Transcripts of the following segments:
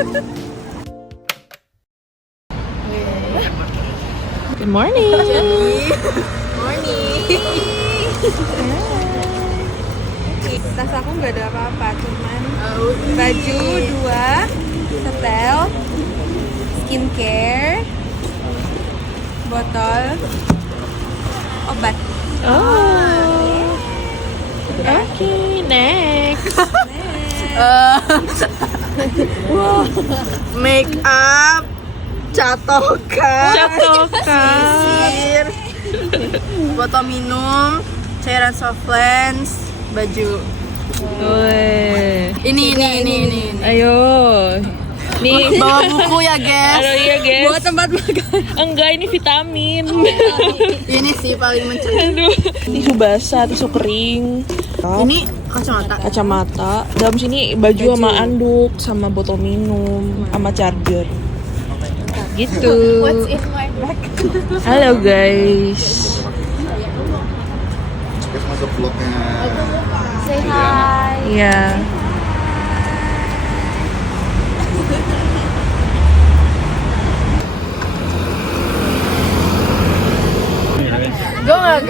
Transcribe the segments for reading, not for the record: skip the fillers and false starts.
Good morning. Morning. Tas aku nggak ada apa-apa, cuman baju 2, setel, skincare, botol, obat. Oh. Okay, next. Make up, catokan, sisir, botol minum, cairan soft lens, baju. Woi. Ini. Ayo. Nih. Bawa buku ya, guys. Aduh, iya, guys. Buat tempat makan. Enggak, ini vitamin. Ini sih paling mencari. Aduh. Tisu basah, tisu kering. Ini kacamata. Kacamata. Dalam sini baju sama anduk, sama botol minum, sama charger. Gitu. What's in my bag? Halo guys. Guys, masuk vlognya. Say hi. Iya. Go nggak?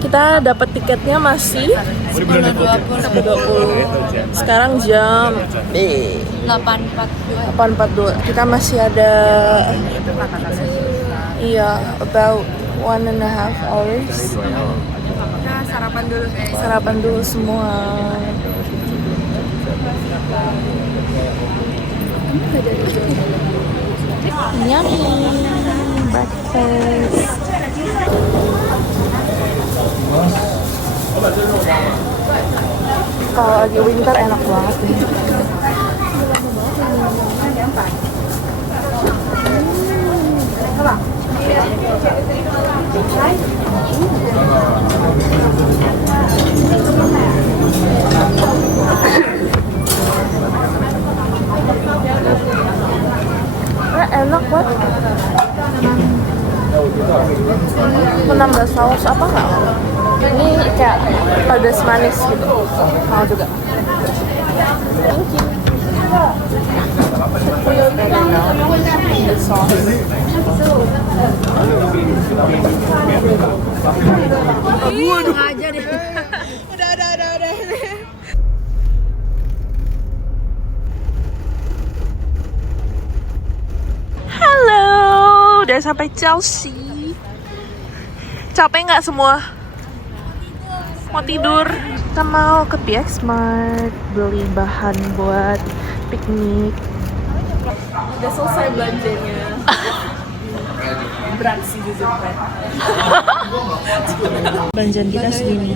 Kita dapat tiketnya masih 10.20. Sekarang jam 8.42. Kita masih ada about 1.5 hours. Nah, sarapan dulu guys. Sarapan dulu semua. Yummy breakfast. Kalau lagi winter enak banget nih. Enak banget. Menambah saus apa nggak? Ini kayak pedas manis gitu. Mau juga. Thank you. The sauce. Waduh, aja deh. Udah. Halo, udah sampai Chelsea. Capek nggak semua? Mau tidur? Kita mau ke PX Mart beli bahan buat piknik. Udah selesai belanjanya. Berat sih jujur. Belanjaan kita segini.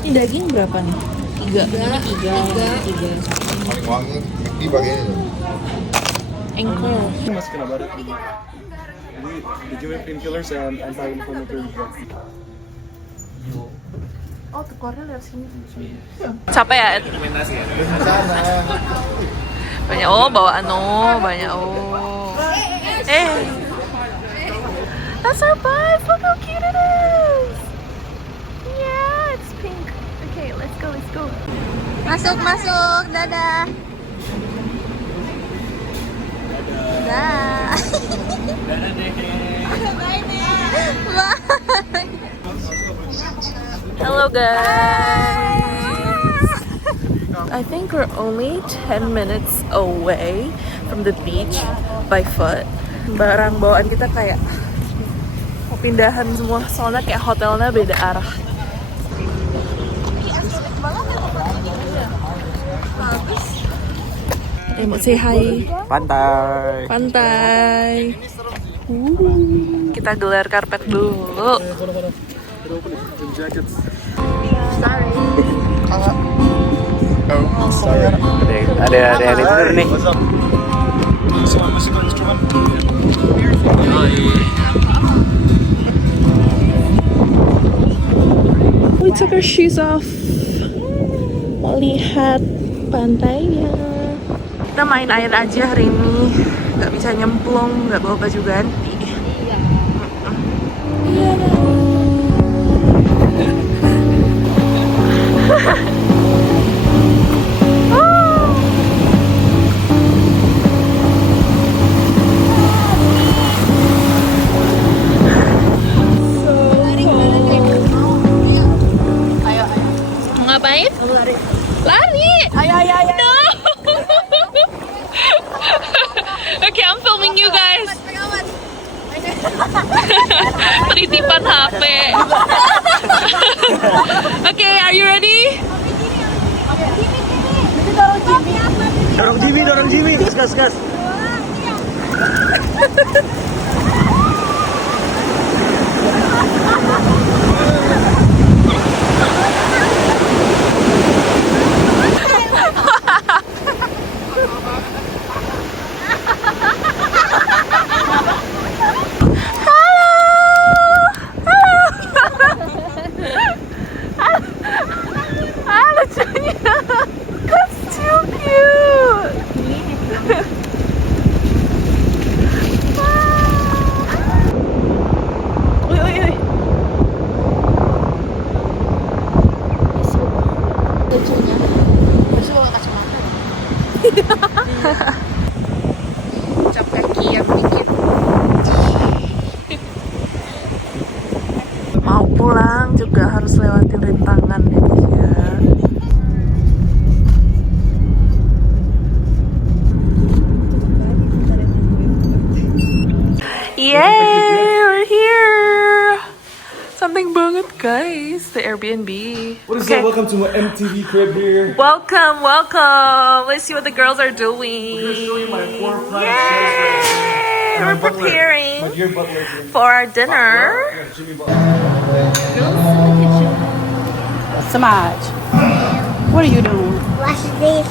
Ini daging berapa nih? 3. Paling wangi, ini pakai ini. Engkol. Mas kena barat ini. Ini dijual painkillers and anti-inflammatory drugs. Oh, keluarnya lewat sini. Capek ya, Ed? Banyak bawaan banyak That's our bus. Look how cute it is. Yeah, it's pink. Okay, let's go. Masuk. Dadah. Dadah. Bye. Hello guys. I think we're only 10 minutes away from the beach by foot. Barang bawaan kita kayak mau pindahan semua, soalnya kayak hotelnya beda arah. Mau say hi. Pantai. Kita gelar karpet dulu. Oh, sorry. Ada yang tidur nih. We took our shoes off. Mau lihat pantainya. Kita main air aja hari ini. Gak bisa nyemplung, gak bawa baju ganti. filming you guys. Penitipan HP. Okay, are you ready? Dorong Jimmy. Gas. Cap kaki yang bikin. Mau pulang juga harus lewatin rintangan ya guys ya. Yay, we're here. Something banget guys, the Airbnb. What is up? Welcome to my MTV crib here. Welcome. Let's see what the girls are doing. I'm gonna show you my 4 private Yay! and We're my butler. preparing My dear butler here. for our dinner. Yeah, Jimmy Butler. Samaj, what are you doing? Watch this.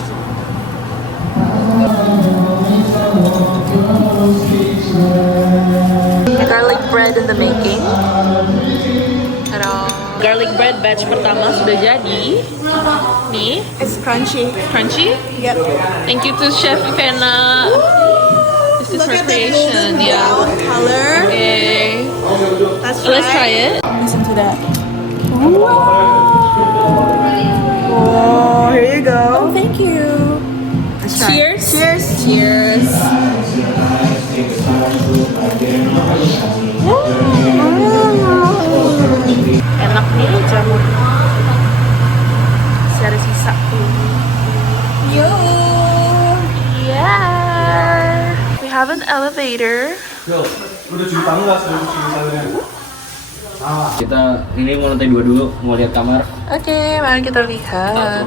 Garlic bread in the making. Hello. Garlic bread batch pertama sudah jadi. Nih, It's crunchy. crunchy. Yep. Thank you to Chef Ivana. This is Look her at the creation. golden Yeah. brown color. Okay. Let's Try it. Listen to that. Oh, here you go. Thank you. Let's try. Cheers. Cheers. Cheers. Enak nih jamur. Masih ada sisa. Yo. Yeah. We have an elevator. Yo, udah cuci tangan lah sebelum cuci tangannya. Kita ini mau lantai 2 dulu, mau lihat kamar. Oke, mari kita lihat.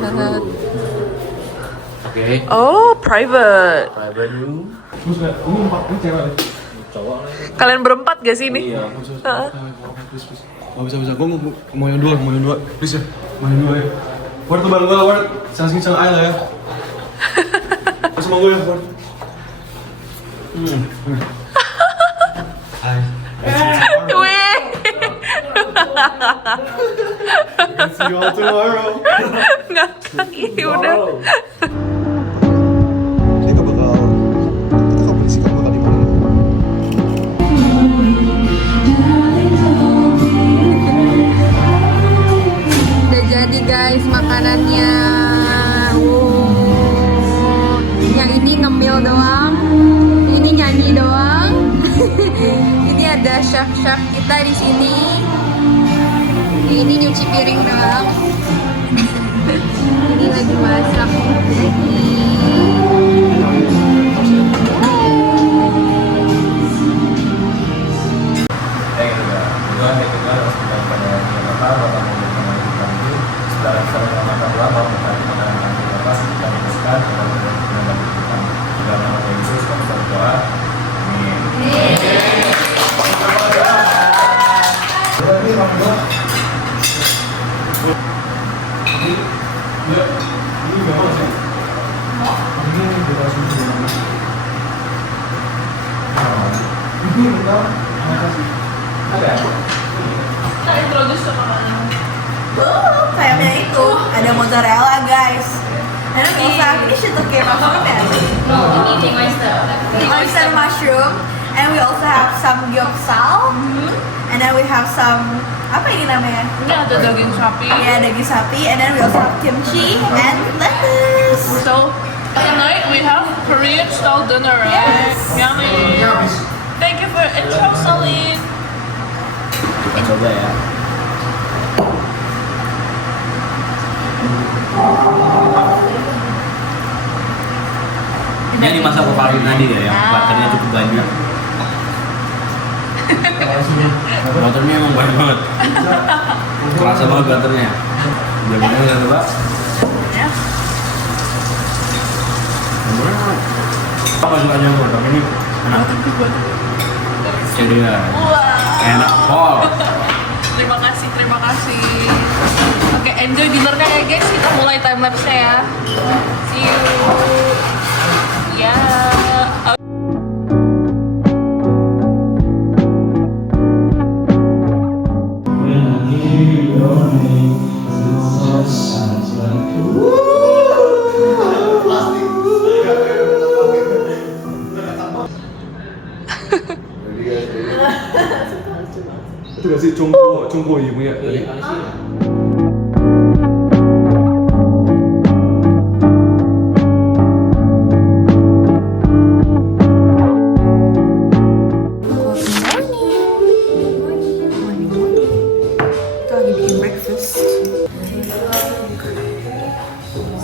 Oke. Oh, private. Private room. Terus kayak, ini cewek nih. Cowok nih. Kalian berempat gak sih ini? Iya. Heeh. Oh, bisa. Gue mau yang dua. Please ya. Mau yang dua ya. Word tuh bareng gue lah, Word. Sang aja lah ya. Terus sama gue ya, Word. Hai. Wih. See you all tomorrow. Ngapain udah. Kita kapan sih bakal di mana? Udah jadi guys makanannya. Yang ini ngemil doang. Ini nyanyi doang. Ini ada chef kita di sini. Ini nyuci piring doang. Ini lagi masak kayaknya itu ada mozzarella guys. And also ini shiitake mushroom ya. Oyster mushroom. And we also have some gyeopsal. And then we have some apa ini namanya? Ini ada daging sapi. Ya daging sapi. And then we also have kimchi and lettuce. So tonight we have Korean style dinner, right? Yes. Yummy. Thank you for intro, Celine. Kita coba ya. Yang dimasak paparin tadi ya, yang butternya cukup banyak. Butternya emang banyak banget. Kerasa banget butternya. Jamunya udah coba. Ya. Apa suka jamur? Tapi ini enak. Jadi ya. Enak pol. Terima kasih, terima kasih. Oke, enjoy dinnernya ya guys. Kita mulai timelapse-nya ya. See you. Ya. Itu gak sih Jongko ibunya tadi?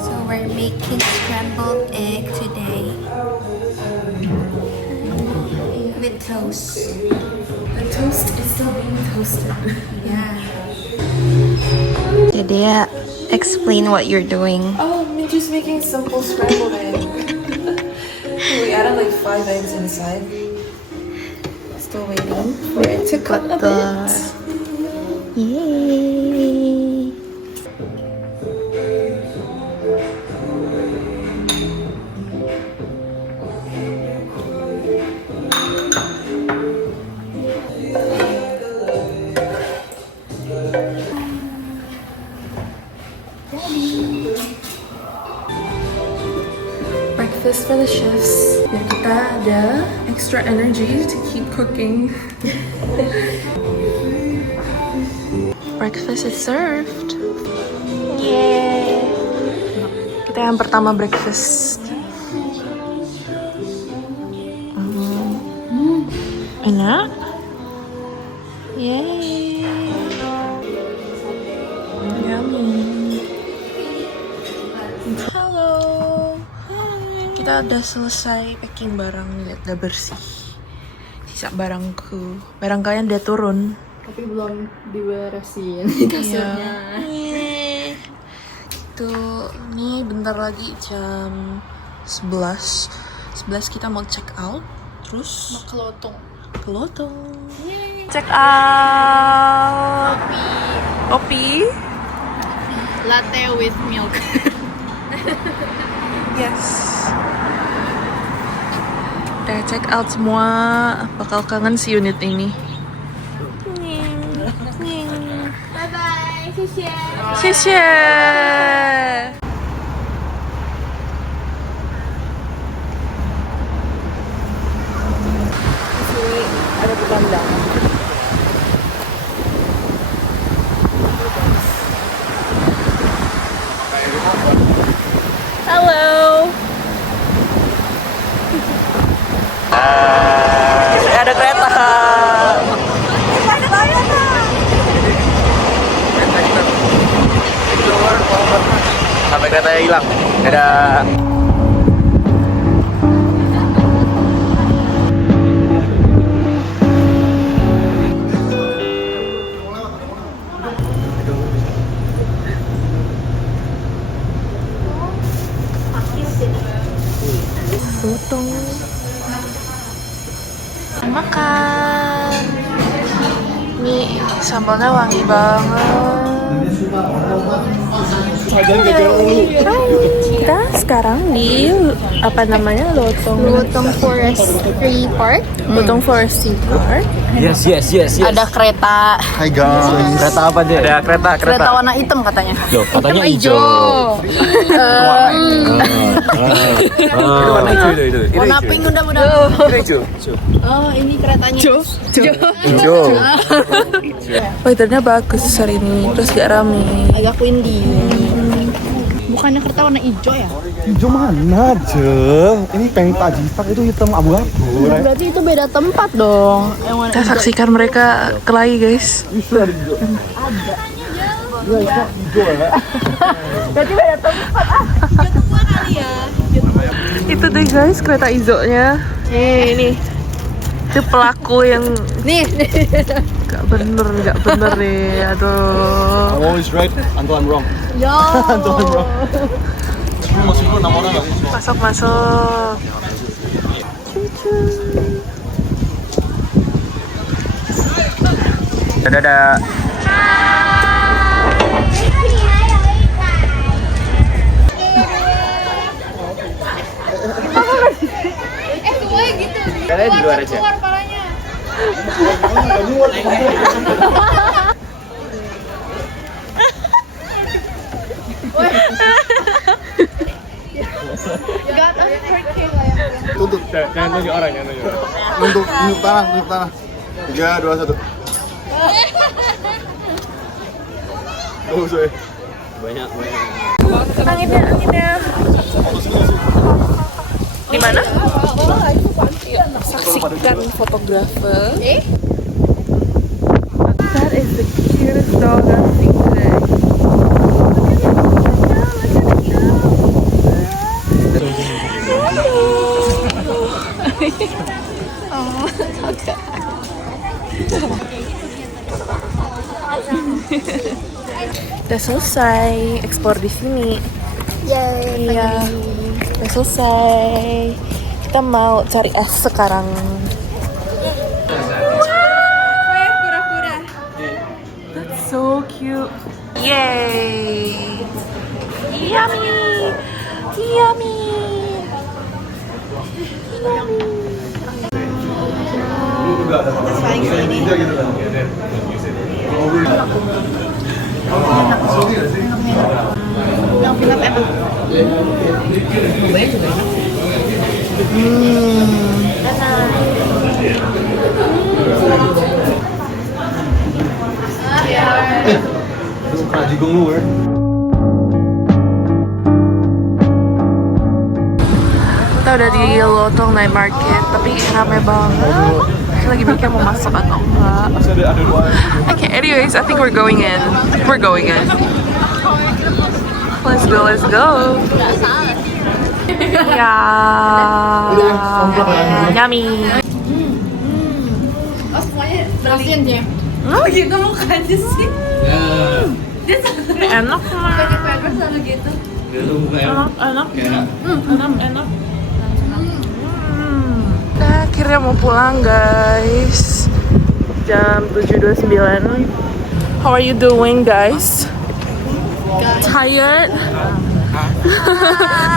So we're making scrambled egg today with toast. The toast is still being toasted. Yeah. Jadea, explain what you're doing. Oh, I'm just making simple scrambled egg. We added like 5 eggs inside. Still waiting for it to cook a bit. Yay! Breakfast for the chefs. Biar kita ada extra energy to keep cooking. Breakfast is served. Yay! Kita yang pertama breakfast. Enak? Yay! Yummy. Halo. Kita udah selesai packing barang, lihat udah bersih. Sisa barangku, barang kalian udah turun. Tapi belum diberesin Kasurnya. Itu nih bentar lagi jam 11 kita mau check out. Terus ke lotong. Check out. Kopi. latte with milk. Yes. Udah check out semua. Bakal kangen si unit ini. Bye bye, 谢谢。谢谢。Ada pemandangan. Halo. Ada kereta. Sampai keretanya hilang. Dadah. Lotong. Makan. Nih sambalnya wangi banget. Kita sekarang di apa namanya Lotong Forestry Park. Lotong Forestry Park. Yes. Ada kereta. Hai guys. Kereta apa dia? Ada kereta. Kereta warna hitam katanya. Loh, katanya Hijau. Itu warna hijau itu. Warna pink udah. Hijau. Oh, ini keretanya. Hijau. Weathernya bagus hari ini, terus gak rame. Agak windy. Bukannya kereta warna hijau ya? Hijau mana aja? Ini pengen tajifak itu hitam abu-abu. Berarti itu beda tempat dong. Yang warna Kita saksikan mereka kelahi guys. Bisa ada hijau. Ada. Ya, hijau ya. Berarti beda tempat. Hijau tua kali ya. Itu deh guys kereta Izo-nya. Ini. Itu pelaku yang Nih. gak bener nih. Aduh. I'm always right until I'm wrong. Yo. Until I'm wrong. Masuk dulu 6 orang nggak? Masuk. Dadah. Semuanya gitu. Kalian di luar aja. Keluar palanya. Tutup. Jangan tunjuk orang, jangan tunjuk. Nunduk tanah. 3, 2, 1. Oh, sorry. Banyak. Anginnya. Di mana? Saksikan fotografer. That is the cutest dog I've seen today. Udah selesai eksplor di sini. Iya, udah selesai. Kita mau cari es sekarang. Kura-kura. That's so cute. Yay! Yummy! Yummy! Yang film enak. Jigong lu, ya. Kita udah di Lotong Night Market, tapi rame banget. Saya lagi mikir mau masuk atau enggak. Ada 2. Okay, anyways, I think we're going in. Let's go. Ya. Yummy. Oh semuanya bersihin ya. Oh gitu mukanya sih. Dia Enak mah. selalu selalu gitu. Enak. Enak. Kita akhirnya mau pulang guys. Jam 7.29. How are you doing guys? Tired?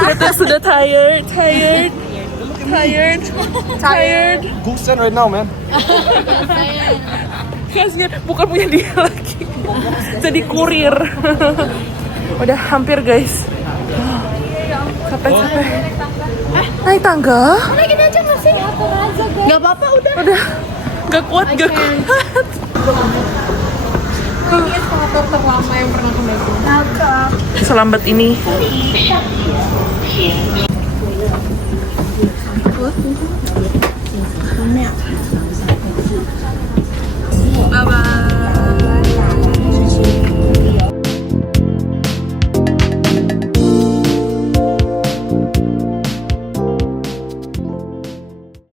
Kita sudah tired. Go stand right now, man. Kayaknya bukan punya dia lagi. Jadi kurir. Udah hampir guys. Capek. Naik tangga? Naikin aja nggak sih? Nggak apa-apa udah. Udah gak kuat. Ini eskalator terlama yang pernah aku naik. Selambat ini.